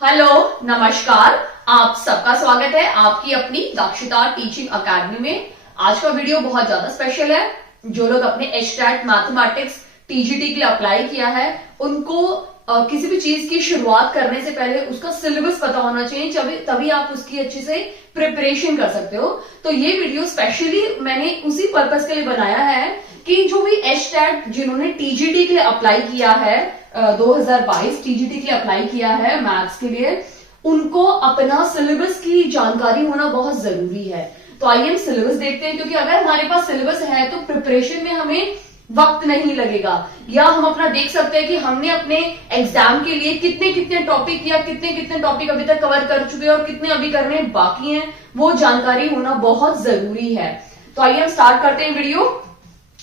Hello, नमस्कार। आप सबका स्वागत है आपकी अपनी दक्षता टीचिंग अकेडमी में। आज का वीडियो बहुत ज्यादा स्पेशल है। जो लोग अपने एचटेट मैथमेटिक्स टीजीटी के लिए अप्लाई किया है उनको किसी भी चीज की शुरुआत करने से पहले उसका सिलेबस पता होना चाहिए, तभी आप उसकी अच्छे से प्रिपरेशन कर सकते हो। तो ये वीडियो स्पेशली मैंने उसी पर्पस के लिए बनाया है कि जो भी एचटेट जिन्होंने टीजीटी के लिए अप्लाई किया है 2022 टीजीटी के लिए अप्लाई किया है मैथ्स के लिए, उनको अपना सिलेबस की जानकारी होना बहुत जरूरी है। तो आइए हम सिलेबस देखते हैं, क्योंकि अगर हमारे पास सिलेबस है तो प्रिपरेशन में हमें वक्त नहीं लगेगा, या हम अपना देख सकते हैं कि हमने अपने एग्जाम के लिए कितने कितने टॉपिक या कितने कितने टॉपिक अभी तक कवर कर चुके हैं और कितने अभी करने बाकी हैं, वो जानकारी होना बहुत जरूरी है। तो आइए हम स्टार्ट करते हैं वीडियो।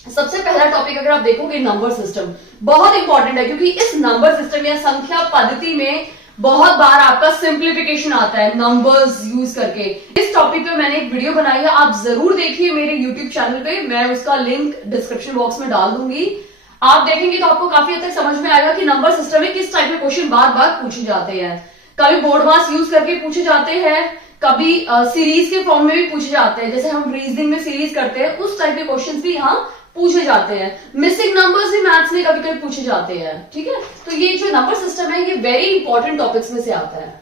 सबसे पहला टॉपिक अगर आप देखोगे नंबर सिस्टम बहुत इंपॉर्टेंट है, क्योंकि इस नंबर सिस्टम या संख्या पद्धति में बहुत बार आपका सिंप्लीफिकेशन आता है नंबर्स यूज करके। इस टॉपिक पे मैंने एक वीडियो बनाई है, आप जरूर देखिए मेरे यूट्यूब चैनल पे, मैं उसका लिंक डिस्क्रिप्शन बॉक्स में डाल दूंगी। आप देखेंगे तो आपको काफी हद तक समझ में आएगा कि नंबर सिस्टम में किस टाइप के क्वेश्चन बार बार पूछे जाते हैं। कभी बोर्ड मास यूज करके पूछे जाते हैं, कभी सीरीज के फॉर्म में भी पूछे जाते हैं, जैसे हम रीजनिंग में सीरीज करते हैं उस टाइप के क्वेश्चन भी यहाँ पूछे जाते हैं। मिसिंग नंबर्स भी मैथ्स में कभी कभी पूछे जाते हैं। ठीक है, तो ये जो नंबर सिस्टम है ये वेरी इंपॉर्टेंट टॉपिक्स में से आता है,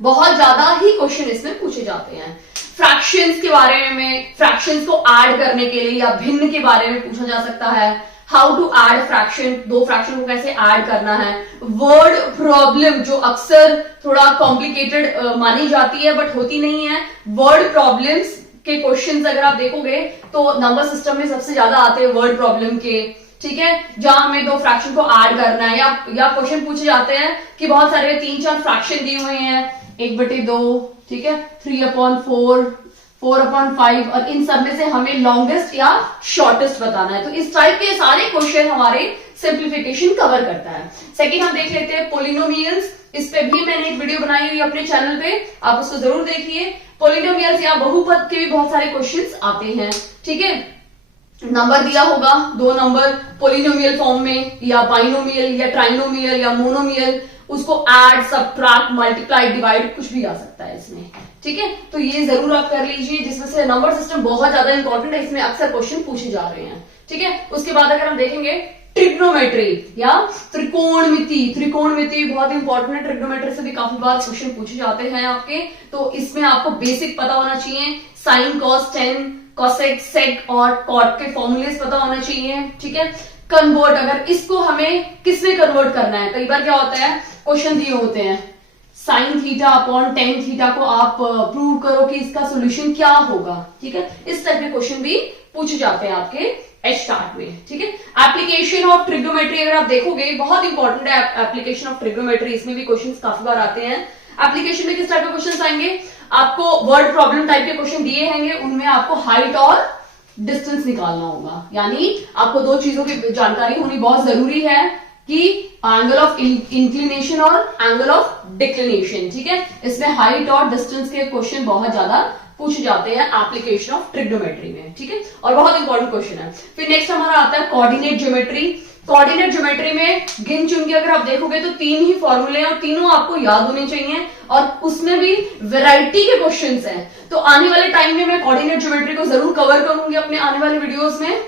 बहुत ज्यादा ही क्वेश्चन इसमें पूछे जाते हैं। फ्रैक्शंस के बारे में, फ्रैक्शंस को ऐड करने के लिए या भिन्न के बारे में पूछा जा सकता है। हाउ टू ऐड फ्रैक्शन, दो फ्रैक्शन को कैसे ऐड करना है। वर्ड प्रॉब्लम जो अक्सर थोड़ा कॉम्प्लिकेटेड मानी जाती है बट होती नहीं है, वर्ड प्रॉब्लम्स के क्वेश्चंस अगर आप देखोगे तो नंबर सिस्टम में सबसे ज्यादा आते हैं वर्ड प्रॉब्लम के। ठीक है, जहां हमें दो फ्रैक्शन को ऐड करना है, या क्वेश्चन पूछे जाते हैं कि बहुत सारे 3-4 फ्रैक्शन दिए हुए हैं 1/2, ठीक है, 3/4, 4/5, और इन सब में से हमें लॉन्गेस्ट या शॉर्टेस्ट बताना है। तो इस टाइप के सारे क्वेश्चन हमारे सिंप्लीफिकेशन कवर करता है। सेकेंड हम देख लेते हैं पोलिनोमियल्स। इस पे भी मैंने एक वीडियो बनाई हुई अपने चैनल पे, आप उसको जरूर देखिए। पोलिनोमियल्स या बहुपद के भी बहुत सारे क्वेश्चंस आते हैं। ठीक है, नंबर दिया होगा, दो नंबर पोलिनोमियल फॉर्म में, या बाइनोमियल या ट्राइनोमियल या मोनोमियल, उसको ऐड, सब्ट्रैक्ट, मल्टीप्लाई, डिवाइड कुछ भी आ सकता है इसमें। ठीक है, तो ये जरूर आप कर लीजिए, जिसमें से नंबर सिस्टम बहुत ज्यादा इंपॉर्टेंट है, इसमें अक्सर क्वेश्चन पूछे जा रहे हैं। ठीक है, उसके बाद अगर हम देखेंगे ट्रिग्नोमेट्री या त्रिकोणमिति। त्रिकोणमिति बहुत इंपॉर्टेंट है, ट्रिग्नोमेट्री से भी काफी बार क्वेश्चन पूछे जाते हैं आपके, तो इसमें आपको बेसिक पता होना चाहिए। साइन, कॉस, टेन, कॉसेक, सेक और कॉट के फॉर्मूलेस पता होना चाहिए। ठीक है, कन्वर्ट, अगर इसको हमें किसमें कन्वर्ट करना है, कई बार क्या होता है क्वेश्चन दिए होते हैं sine theta upon tan theta को आप प्रूव करो कि इसका सोल्यूशन क्या होगा। ठीक है, इस टाइप के क्वेश्चन भी पूछे जाते हैं आपके एचटेट में। ठीक है, एप्लीकेशन ऑफ ट्रिग्नोमेट्री अगर आप देखोगे बहुत इंपॉर्टेंट है एप्लीकेशन ऑफ ट्रिग्नोमेट्री, इसमें भी क्वेश्चंस काफी बार आते हैं। एप्लीकेशन में किस टाइप के क्वेश्चंस आएंगे, आपको वर्ड प्रॉब्लम टाइप के क्वेश्चन दिए होंगे, उनमें आपको हाइट और डिस्टेंस निकालना होगा, यानी आपको दो चीजों की जानकारी होनी बहुत जरूरी है कि एंगल ऑफ इंक्लिनेशन और एंगल ऑफ डिक्लिनेशन। ठीक है, इसमें हाइट और डिस्टेंस के क्वेश्चन बहुत ज्यादा पूछे जाते हैं एप्लीकेशन ऑफ ट्रिग्नोमेट्री में। ठीक है, और बहुत इंपॉर्टेंट क्वेश्चन है। फिर नेक्स्ट हमारा आता है कोऑर्डिनेट ज्योमेट्री। कोऑर्डिनेट ज्योमेट्री में गिन चुन के अगर आप देखोगे तो 3 ही फॉर्मूले हैं और तीनों आपको याद होने चाहिए, और उसमें भी वैरायटी के क्वेश्चंस हैं। तो आने वाले टाइम में मैं कोऑर्डिनेट ज्योमेट्री को जरूर कवर करूंगी अपने आने वाले वीडियोस में,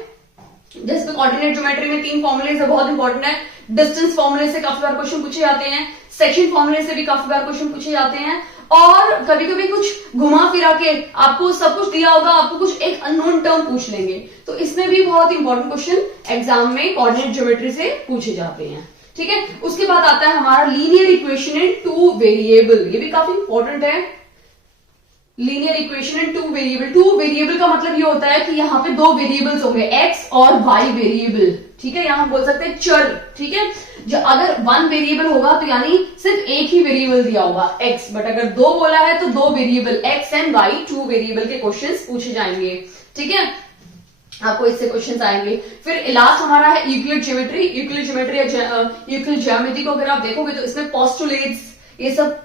जिसमें कोऑर्डिनेट ज्योमेट्री में 3 फॉर्मूले से बहुत इंपॉर्टेंट है। डिस्टेंस फॉर्मूले से काफी बार क्वेश्चन पूछे जाते हैं, सेक्शन फॉर्मूले से भी काफी बार क्वेश्चन पूछे जाते हैं, और कभी कभी कुछ घुमा फिरा के आपको सब कुछ दिया होगा, आपको कुछ एक अननोन टर्म पूछ लेंगे, तो इसमें भी बहुत इंपॉर्टेंट क्वेश्चन एग्जाम में कोऑर्डिनेट ज्योमेट्री से पूछे जाते हैं। ठीक है, उसके बाद आता है हमारा लीनियर इक्वेशन इन 2 वेरिएबल। ये भी काफी इंपॉर्टेंट है, linear equation in 2 variable. 2 variable का मतलब ये होता है कि यहाँ पे 2 वेरिएबल्स होंगे, एक्स और वाई वेरिएबल। ठीक है, यहां बोल सकते हैं चर। ठीक है, जो अगर 1 वेरिएबल होगा तो यानी सिर्फ एक ही वेरिएबल दिया होगा एक्स, बट अगर 2 बोला है तो 2 variable X and Y, 2 variable के क्वेश्चंस पूछे जाएंगे। ठीक है, आपको इससे क्वेश्चंस आएंगे। फिर लास्ट हमारा है यूक्लिड ज्योमेट्री। यूक्लिड ज्योमेट्री या यूक्लिड ज्यामिति को अगर आप देखोगे तो इसमें पोस्टुलेट्स, ये सब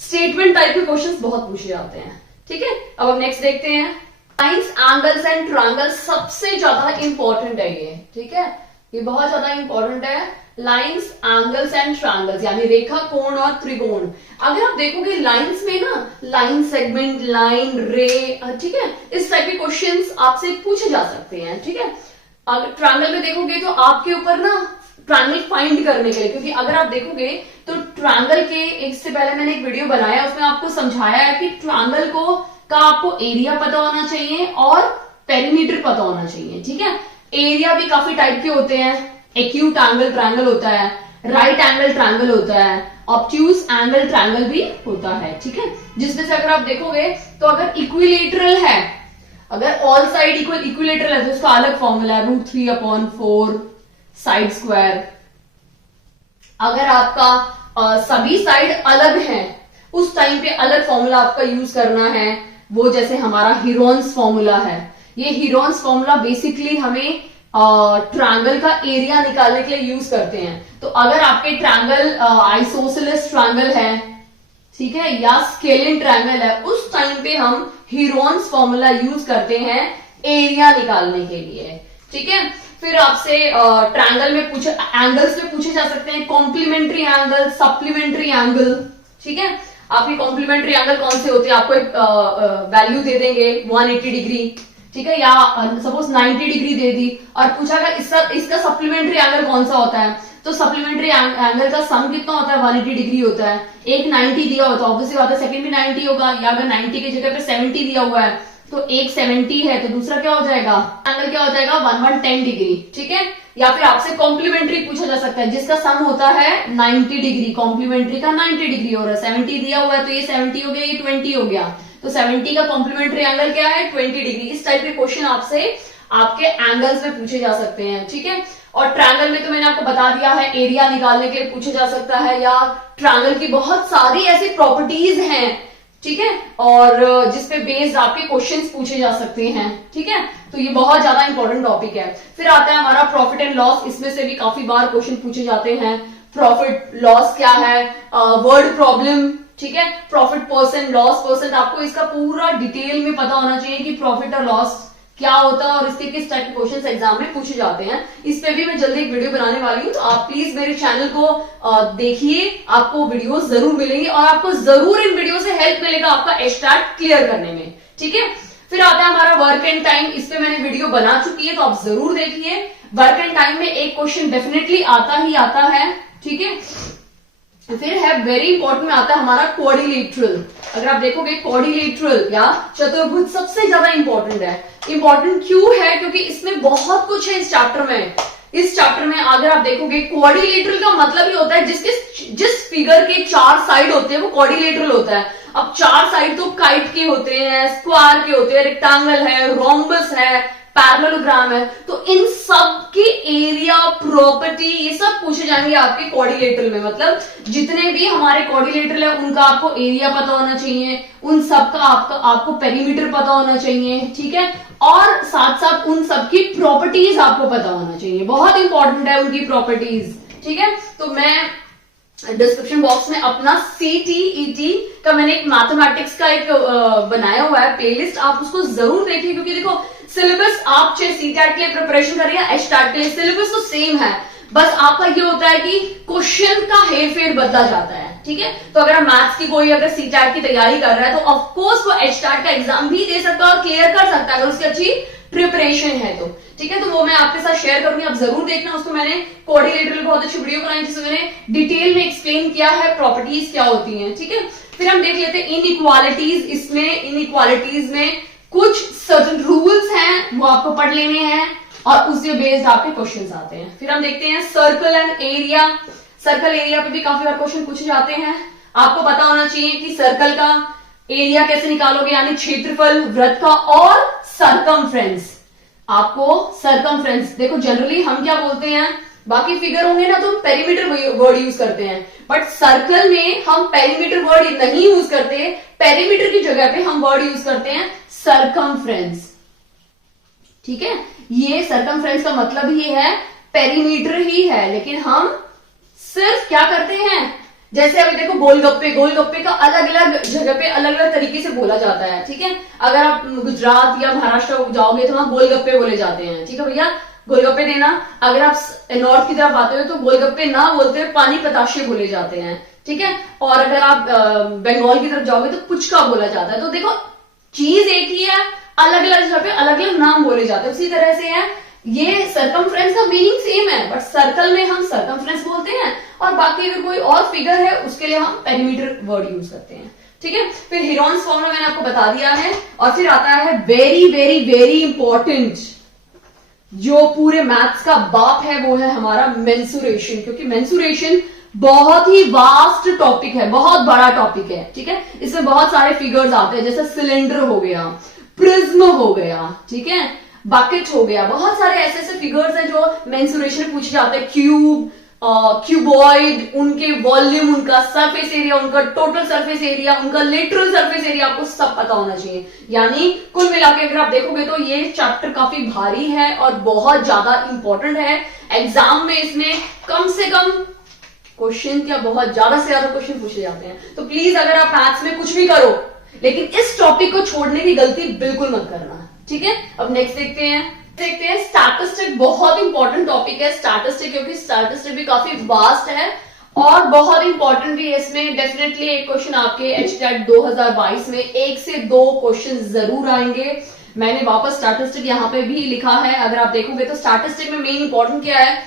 स्टेटमेंट टाइप के क्वेश्चंस बहुत पूछे जाते हैं। ठीक है, अब हम नेक्स्ट देखते हैं। साइंस, एंगल्स एंड ट्रायंगल्स सबसे ज्यादा इंपॉर्टेंट है ये। ठीक है, ये बहुत ज्यादा इंपॉर्टेंट है। लाइंस, एंगल्स एंड ट्रायंगल्स, यानी रेखा, कोण और त्रिकोण। अगर आप देखोगे लाइंस में ना, लाइन सेगमेंट, लाइन, रे, ठीक है, इस टाइप के क्वेश्चंस आपसे पूछे जा सकते हैं, ठीक है। अगर ट्रायंगल में देखोगे तो आपके ऊपर ना ट्रायंगल फाइंड करने के लिए, क्योंकि अगर आप देखोगे तो ट्रायंगल के एक से पहले मैंने एक वीडियो बनाया, उसमें आपको समझाया है कि ट्रायंगल का आपको एरिया पता होना चाहिए और पेरीमीटर पता होना चाहिए, ठीक है। एरिया भी काफी टाइप के होते हैं, एक्यूट एंगल ट्रायंगल होता है, राइट एंगल ट्रायंगल होता है, ऑब्ट्यूज एंगल ट्रायंगल भी होता है, ठीक है। जिसमें से अगर आप देखोगे तो अगर इक्विलेटरल है, अगर ऑल साइड इक्विलेटरल है तो उसका अलग फॉर्मूला है, √3/4 साइड स्क्वायर। अगर आपका सभी साइड अलग है उस टाइम पे अलग फॉर्मूला आपका यूज करना है, वो जैसे हमारा हीरोन्स फॉर्मूला है। ये हीरोन्स फॉर्मूला बेसिकली हमें ट्रायंगल का एरिया निकालने के लिए यूज करते हैं। तो अगर आपके ट्रायंगल आइसोसेलेस ट्रायंगल है, ठीक है, या स्केलिन ट्रायंगल है, उस टाइम पे हम हीरोन्स फॉर्मूला यूज करते हैं एरिया निकालने के लिए, ठीक है। फिर आपसे ट्रायंगल में पूछे, एंगल्स में पूछे जा सकते हैं कॉम्प्लीमेंट्री एंगल, सप्लीमेंट्री एंगल, ठीक है। आपकी कॉम्प्लीमेंट्री एंगल कौन से होते हैं, आपको एक वैल्यू दे देंगे 180 डिग्री, ठीक है, या सपोज 90 डिग्री दे दी और पूछा गया इसका सप्लीमेंट्री एंगल कौन सा होता है, तो सप्लीमेंट्री एंगल का सम कितना होता है, 180 डिग्री होता है। एक 90 दिया होता है, ऑब्वियसली बात है सेकंड भी 90 होगा, या अगर 90 की जगह पे 70 दिया हुआ है तो एक 70 है तो दूसरा क्या हो जाएगा, एंगल क्या हो जाएगा 110 डिग्री, ठीक है। या फिर आपसे कॉम्प्लीमेंट्री पूछा जा सकता है जिसका सम होता है 90 डिग्री, कॉम्प्लीमेंट्री का 90 डिग्री हो रहा है, 70 दिया हुआ है तो ये 70 हो गया, ये 20 हो गया, तो 70 का कॉम्प्लीमेंट्री एंगल क्या है 20 डिग्री। इस टाइप के क्वेश्चन आपसे आपके एंगल्स में पूछे जा सकते हैं, ठीक है। और ट्रायंगल में तो मैंने आपको बता दिया है एरिया निकालने के लिए पूछा जा सकता है, या ट्रायंगल की बहुत सारी ऐसी प्रॉपर्टीज हैं, ठीक है, और जिसपे बेस्ड आपके क्वेश्चंस पूछे जा सकते हैं, ठीक है। तो ये बहुत ज्यादा इंपॉर्टेंट टॉपिक है। फिर आता है हमारा प्रॉफिट एंड लॉस, इसमें से भी काफी बार क्वेश्चन पूछे जाते हैं। प्रॉफिट लॉस क्या है, वर्ड प्रॉब्लम, ठीक है, प्रॉफिट परसेंट, लॉस परसेंट, आपको इसका पूरा डिटेल में पता होना चाहिए कि प्रॉफिट और लॉस क्या होता है और इसके किस टाइप के क्वेश्चंस एग्जाम में पूछे जाते हैं। इस पे भी मैं जल्दी एक वीडियो बनाने वाली हूं, तो आप प्लीज मेरे चैनल को देखिए, आपको वीडियो जरूर मिलेंगे और आपको जरूर इन वीडियो से हेल्प मिलेगा आपका एस्टार्ट क्लियर करने में, ठीक है। फिर आता है हमारा वर्क एंड टाइम, इस पे मैंने वीडियो बना चुकी है तो आप जरूर देखिए। वर्क एंड टाइम में एक क्वेश्चन डेफिनेटली आता ही आता है, ठीक है। फिर है वेरी इंपॉर्टेंट में आता है हमारा क्वाड्रिलेटरल। अगर आप देखोगे क्वाड्रिलेटरल या चतुर्भुज सबसे ज्यादा इंपॉर्टेंट है। इंपॉर्टेंट क्यों है, क्योंकि इसमें बहुत कुछ है इस चैप्टर में। इस चैप्टर में अगर आप देखोगे क्वाड्रिलेटरल का मतलब ही होता है जिस फिगर के 4 साइड होते हैं वो क्वाड्रिलेटरल होता है। अब 4 साइड तो काइट के होते हैं, स्क्वायर के होते हैं, रेक्टेंगल है, रोम्बस है, पैरेललोग्राम है, तो इन सब के एरिया, प्रॉपर्टी, ये सब पूछे जाएंगे आपके क्वाड्रिलेटरल में। मतलब जितने भी हमारे क्वाड्रिलेटरल है उनका आपको एरिया पता होना चाहिए, उन सब का आपको पेरीमीटर पता होना चाहिए, ठीक है, और साथ साथ उन सब की प्रॉपर्टीज आपको पता होना चाहिए। बहुत इंपॉर्टेंट है उनकी प्रॉपर्टीज, ठीक है। तो मैं डिस्क्रिप्शन बॉक्स में अपना CTET का मैंने एक मैथमेटिक्स का एक बनाया हुआ है प्लेलिस्ट, आप उसको जरूर देखिए, क्योंकि देखो सिलेबस आप चाहे CTET के लिए प्रिपरेशन कर रही है, एस्टार्ट के लिए सिलेबस तो सेम है, बस आपका ये होता है कि क्वेश्चन का हेरफेर बदला जाता है, ठीक है। तो अगर मैथ्स की कोई अगर CTET की तैयारी कर रहा है तो ऑफकोर्स वो एस्टार्ट का एग्जाम भी दे सकता है और क्लियर कर सकता है अगर उसकी अच्छी प्रिपरेशन है तो, ठीक है। तो वो मैं आपके साथ शेयर करूंगी, आप जरूर देखना। उसको मैंने क्वाड्रिलेटरल बहुत अच्छी वीडियो बनाई जिसमें मैंने डिटेल में एक्सप्लेन किया है प्रॉपर्टीज क्या होती हैं, ठीक है। फिर हम देख लेते हैं इनइक्वालिटीज। इसमें इनइक्वालिटीज में कुछ सर्टेन रूल्स हैं वो आपको पढ़ लेने हैं और उससे बेस्ड आपके क्वेश्चंस आते हैं। फिर हम देखते हैं circle and area. Circle area पे भी काफी बार क्वेश्चन पूछे जाते हैं। आपको पता होना चाहिए कि सर्कल का एरिया कैसे निकालोगे, यानी क्षेत्रफल वृत्त का, और सरकमफ्रेंस। आपको सरकमफ्रेंस, देखो जनरली हम क्या बोलते हैं, बाकी फिगर होंगे ना तो हम पेरीमीटर वर्ड यूज करते हैं, बट सर्कल में हम पेरीमीटर वर्ड नहीं यूज करते, पेरीमीटर की जगह पे हम वर्ड यूज करते हैं सरकमफ्रेंस, ठीक है। ये सरकमफ्रेंस का मतलब ही है पेरीमीटर ही है, लेकिन हम सिर्फ क्या करते हैं, जैसे अभी देखो गोलगप्पे का अलग अलग जगह पे अलग अलग तरीके से बोला जाता है, ठीक है। अगर आप गुजरात या महाराष्ट्र जाओगे तो वहां गोलगप्पे बोले जाते हैं, ठीक है भैया। गोलगप्पे देना। अगर आप नॉर्थ की तरफ आते हो तो गोलगप्पे ना बोलते हुए पानी पताशे बोले जाते हैं, ठीक है। और अगर आप बंगाल की तरफ जाओगे तो पुचका बोला जाता है। तो देखो चीज एक ही है, अलग अलग जगह पे अलग अलग नाम बोले जाते हैं। उसी तरह से है ये सरकमफ्रेंस का मीनिंग सेम है, बट सर्कल में हम सरकमफ्रेंस बोलते हैं और बाकी अगर कोई और फिगर है उसके लिए हम पेरीमीटर वर्ड यूज करते हैं, ठीक है। फिर हीरोन्स फॉर्मूला मैंने आपको बता दिया है। और फिर आता है वेरी वेरी वेरी इंपॉर्टेंट, जो पूरे मैथ्स का बाप है, वो है हमारा मेंसुरेशन। क्योंकि मेंसुरेशन बहुत ही वास्ट टॉपिक है, बहुत बड़ा टॉपिक है, ठीक है। इसमें बहुत सारे फिगर्स आते हैं, जैसे सिलेंडर हो गया, प्रिज्म हो गया, ठीक है, बकेट हो गया, बहुत सारे ऐसे ऐसे फिगर्स हैं जो मेंसुरेशन में पूछे जाते हैं। क्यूब, क्यूबॉइड, उनके वॉल्यूम, उनका सरफेस एरिया, उनका टोटल सरफेस एरिया, उनका लेटरल सरफेस एरिया आपको सब पता होना चाहिए। यानी कुल मिलाकर अगर आप देखोगे तो ये चैप्टर काफी भारी है और बहुत ज्यादा इंपॉर्टेंट है। एग्जाम में इसमें कम से कम क्वेश्चन क्या बहुत ज्यादा से ज्यादा क्वेश्चन पूछे जाते हैं। तो प्लीज अगर आप मैथ्स में कुछ भी करो लेकिन इस टॉपिक को छोड़ने की गलती बिल्कुल मत करना, ठीक है। अब नेक्स्ट देखते हैं स्टैटिस्टिक। बहुत इंपॉर्टेंट टॉपिक है स्टैटिस्टिक, क्योंकि स्टैटिस्टिक भी काफी वास्ट है और बहुत इंपॉर्टेंट भी है। इसमें डेफिनेटली एक क्वेश्चन आपके एचटेट 2022 में 1 से 2 क्वेश्चन जरूर आएंगे। मैंने वापस स्टैटिस्टिक यहां पे भी लिखा है, अगर आप देखोगे तो स्टैटिस्टिक में मेन इंपॉर्टेंट क्या है,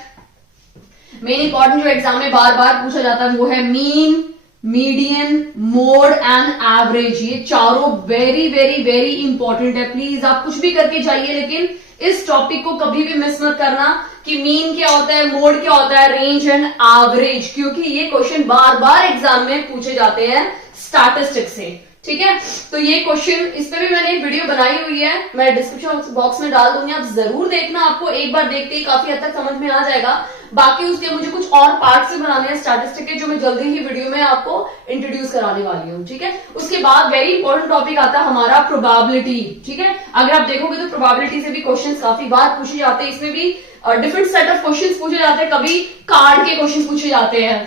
मेन इंपॉर्टेंट जो एग्जाम में बार बार पूछा जाता है वो है mean, median, mode and average. ये चारों वेरी वेरी वेरी इंपॉर्टेंट है। प्लीज आप कुछ भी करके जाइए लेकिन इस टॉपिक को कभी भी मिस मत करना कि मीन क्या होता है, मोड क्या होता है, रेंज एंड एवरेज, क्योंकि ये क्वेश्चन बार बार एग्जाम में पूछे जाते हैं स्टैटिस्टिक्स से, ठीक है। तो ये क्वेश्चन, इस पे भी मैंने एक वीडियो बनाई हुई है, मैं डिस्क्रिप्शन बॉक्स में डाल दूंगी, आप जरूर देखना। आपको एक बार देखते ही काफी हद तक समझ में आ जाएगा। बाकी उसके मुझे कुछ और पार्ट से बनाने हैं स्टैटिस्टिक के, जो मैं जल्दी ही वीडियो में आपको इंट्रोड्यूस कराने वाली हूँ, ठीक है। उसके बाद वेरी इंपॉर्टेंट टॉपिक आता है हमारा प्रोबेबिलिटी, ठीक है। अगर आप देखोगे तो प्रोबेबिलिटी से भी क्वेश्चंस काफी बार पूछे जाते हैं। इसमें भी डिफरेंट सेट ऑफ क्वेश्चंस पूछे जाते हैं। कभी कार्ड के क्वेश्चन पूछे जाते हैं,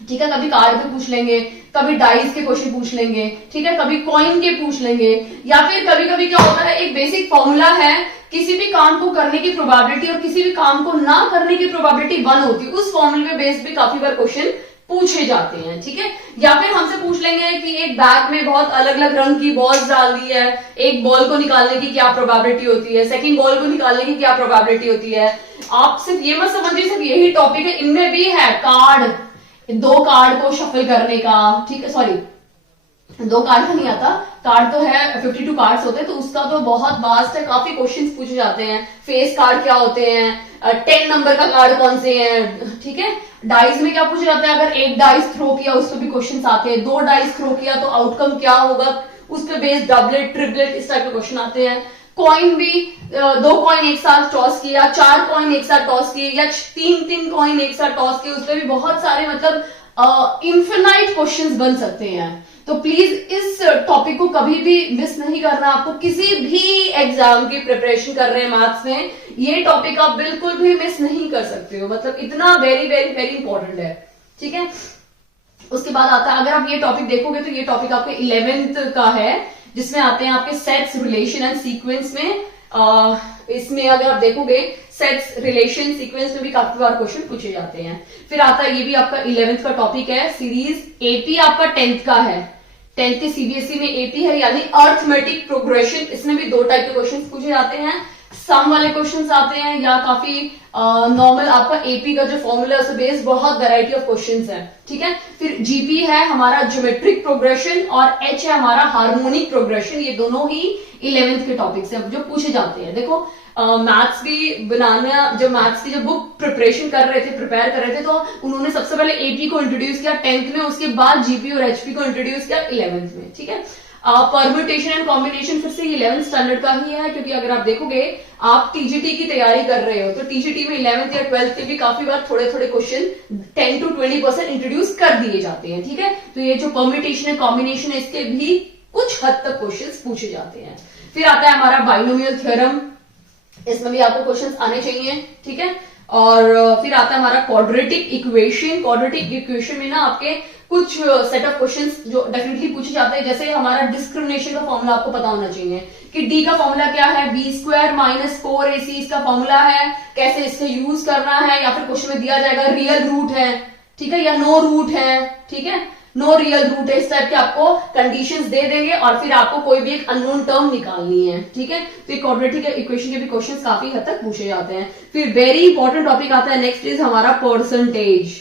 ठीक है, कभी कार्ड के पूछ लेंगे, कभी डाइस के क्वेश्चन पूछ लेंगे, ठीक है, कभी कॉइन के पूछ लेंगे, या फिर कभी कभी क्या होता है, एक बेसिक फॉर्मूला है, किसी भी काम को करने की प्रोबेबिलिटी और किसी भी काम को ना करने की प्रोबेबिलिटी 1 होती है। उस फॉर्मूले पे बेस भी काफी बार क्वेश्चन पूछे जाते हैं, ठीक है। या फिर हमसे पूछ लेंगे कि एक बैग में बहुत अलग अलग रंग की बॉल्स डाल दी है, एक बॉल को निकालने की क्या प्रोबेबिलिटी होती है, सेकंड बॉल को निकालने की क्या प्रोबेबिलिटी होती है। आप सिर्फ ये मत समझिए सिर्फ यही टॉपिक है, इनमें भी है कार्ड, 2 कार्ड को शफल करने का, ठीक है, सॉरी 2 कार्ड का नहीं आता, कार्ड तो है 52 कार्ड्स होते हैं, तो उसका तो बहुत वास्ट है, काफी क्वेश्चंस पूछे जाते हैं। फेस कार्ड क्या होते हैं, 10 नंबर का कार्ड कौन से हैं, ठीक है। डाइस में क्या पूछा जाता है, अगर 1 डाइस थ्रो किया उस पर भी क्वेश्चन आते हैं, 2 डाइस थ्रो किया तो आउटकम क्या होगा, उस पर बेस्ड डबलेट ट्रिपलेट इस टाइप के क्वेश्चन आते हैं। कॉइन भी 2 कॉइन एक साथ टॉस किया, 4 कॉइन एक साथ टॉस किए, या 3 कॉइन एक साथ टॉस किए, उस पर भी बहुत सारे मतलब इन्फिनाइट क्वेश्चंस बन सकते हैं। तो प्लीज इस टॉपिक को कभी भी मिस नहीं करना। आपको किसी भी एग्जाम की प्रिपरेशन कर रहे हैं मैथ्स में, ये टॉपिक आप बिल्कुल भी मिस नहीं कर सकते हो, मतलब इतना वेरी वेरी वेरी इंपॉर्टेंट है, ठीक है। उसके बाद आता है, अगर आप ये टॉपिक देखोगे तो ये टॉपिक आपके 11th का है, जिसमें आते हैं आपके सेट्स, रिलेशन एंड सीक्वेंस में। इसमें अगर आप देखोगे सेट्स, रिलेशन, सीक्वेंस में भी काफी बार क्वेश्चन पूछे जाते हैं। फिर आता है, ये भी आपका 11th का टॉपिक है, सीरीज एपी आपका 10th का है, 10th के सीबीएसई में एपी है, यानी अर्थमेटिक प्रोग्रेशन। इसमें भी 2 टाइप के क्वेश्चन पूछे जाते हैं, सम वाले क्वेश्चंस आते हैं या काफी नॉर्मल आपका एपी का जो फॉर्मूला है बेस्ड बहुत वैरायटी ऑफ क्वेश्चंस है, ठीक है। फिर जीपी है हमारा ज्योमेट्रिक प्रोग्रेशन और एच है हमारा हार्मोनिक प्रोग्रेशन। ये दोनों ही 11th के टॉपिक्स हैं जो पूछे जाते हैं। देखो मैथ्स भी बनाना, जब मैथ्स की जब बुक प्रिपेयर कर रहे थे तो उन्होंने सबसे पहले एपी को इंट्रोड्यूस किया 10th में, उसके बाद जीपी और एचपी को इंट्रोड्यूस किया 11th में, ठीक है। परम्यूटेशन एंड कॉम्बिनेशन फिर से 11th स्टैंडर्ड का ही है, क्योंकि अगर आप देखोगे आप टीजीटी की तैयारी कर रहे हो तो टीजीटी में 11th या 12th के भी काफी बार थोड़े थोड़े क्वेश्चन 10 to 20% इंट्रोड्यूस कर दिए जाते हैं, ठीक है। तो ये जो परम्यूटेशन है, कॉम्बिनेशन है, इसके भी कुछ हद तक क्वेश्चन पूछे जाते हैं। फिर आता है हमारा बाइनोमियल थ्योरम, इसमें भी आपको क्वेश्चंस आने चाहिए, ठीक है। और फिर आता है हमारा क्वाड्रेटिक इक्वेशन। क्वाड्रेटिक इक्वेशन में ना आपके कुछ सेट ऑफ क्वेश्चंस जो डेफिनेटली पूछे जाते हैं, जैसे हमारा डिस्क्रिमिनेशन का फॉर्मूला आपको पता होना चाहिए कि डी का फॉर्मूला क्या है, b² माइनस 4ac इसका फॉर्मूला है, कैसे इसको यूज करना है, या फिर क्वेश्चन में दिया जाएगा रियल रूट है, ठीक है, या नो रूट है, ठीक है, नो रियल रूट है, इस टाइप के आपको कंडीशंस दे देंगे और फिर आपको कोई भी एक अननोन टर्म निकालनी है, ठीक है। तो क्वाड्रेटिक इक्वेशन के भी क्वेश्चंस काफी हद तक पूछे जाते हैं। फिर वेरी इंपॉर्टेंट टॉपिक आता है नेक्स्ट इज हमारा परसेंटेज,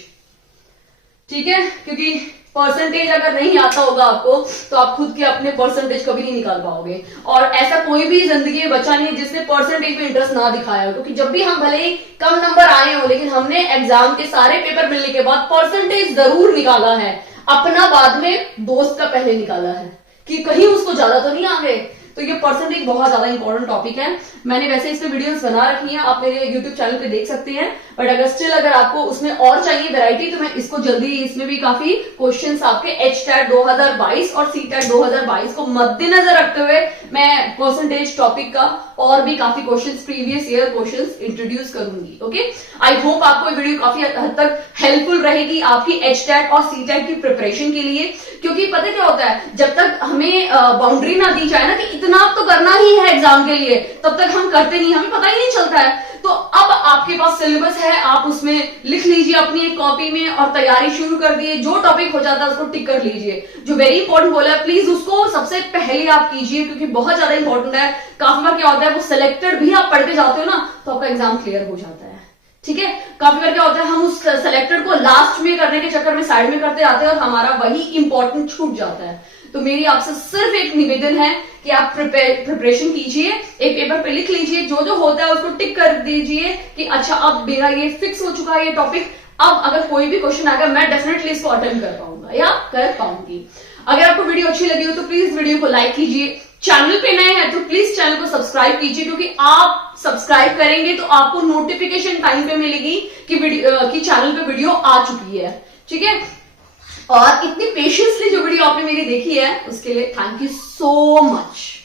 ठीक है, क्योंकि परसेंटेज अगर नहीं आता होगा आपको तो आप खुद के अपने परसेंटेज कभी नहीं निकाल पाओगे। और ऐसा कोई भी जिंदगी में बच्चा नहीं है जिसने परसेंटेज में इंटरेस्ट ना दिखाया हो, क्योंकि जब भी हम भले ही कम नंबर आए हो लेकिन हमने एग्जाम के सारे पेपर मिलने के बाद परसेंटेज जरूर निकाला है, अपना बाद में दोस्त का पहले निकाला है कि कहीं उसको ज्यादा तो नहीं आ गए। तो ये परसेंटेज बहुत ज्यादा इंपॉर्टेंट टॉपिक है। मैंने वैसे इस पे वीडियोस बना रखी हैं, आप मेरे यूट्यूब चैनल पे देख सकते हैं, बट अगर स्टिल अगर आपको उसमें और चाहिए वैरायटी तो मैं इसको जल्दी, इसमें भी काफी क्वेश्चंस आपके HTAT 2022 और CTAT 2022 को मद्देनजर रखते हुए मैं परसेंटेज टॉपिक का और भी काफी questions, previous year questions introduce करूंगी। ओके, आई होप आपको ये वीडियो काफी हद तक हेल्पफुल रहेगी आपकी HTAT और CTAT की प्रिपरेशन के लिए, क्योंकि पता क्या होता है, जब तक हमें बाउंड्री ना दी जाए ना कि इतना तो करना ही है एग्जाम के लिए, तब तक हम करते नहीं, हमें पता ही नहीं चलता है। तो अब आपके पास सिलेबस है, आप उसमें लिख लीजिए अपनी एक कॉपी में और तैयारी शुरू कर दिए, जो टॉपिक हो जाता है उसको टिक कर लीजिए। जो वेरी इंपॉर्टेंट बोला है प्लीज उसको सबसे पहले आप कीजिए, क्योंकि बहुत ज्यादा इंपॉर्टेंट है। काफी बार क्या होता है, वो सिलेक्टेड भी आप पढ़ के जाते हो ना तो आपका एग्जाम क्लियर हो जाता है, ठीक है। काफी बार क्या होता है, हम उस सिलेक्टेड को लास्ट में करने के चक्कर में साइड में करते आते हैं और हमारा वही इंपॉर्टेंट छूट जाता है। तो मेरी आपसे सिर्फ एक निवेदन है कि आप प्रिपरेशन कीजिए, एक पेपर पे लिख लीजिए, जो जो होता है उसको टिक कर दीजिए कि अच्छा अब मेरा ये फिक्स हो चुका है ये टॉपिक, अब अगर कोई भी क्वेश्चन आएगा मैं डेफिनेटली इसको अटेम्प्ट कर पाऊंगा या कर पाऊंगी। अगर आपको वीडियो अच्छी लगी हो तो प्लीज वीडियो को लाइक कीजिए, चैनल पे नए हैं तो प्लीज चैनल को सब्सक्राइब कीजिए, क्योंकि आप सब्सक्राइब करेंगे तो आपको नोटिफिकेशन टाइम पे मिलेगी कि चैनल पे वीडियो आ चुकी है, ठीक है। और इतनी पेशेंसली जो वीडियो आपने मेरी देखी है उसके लिए थैंक यू सो मच।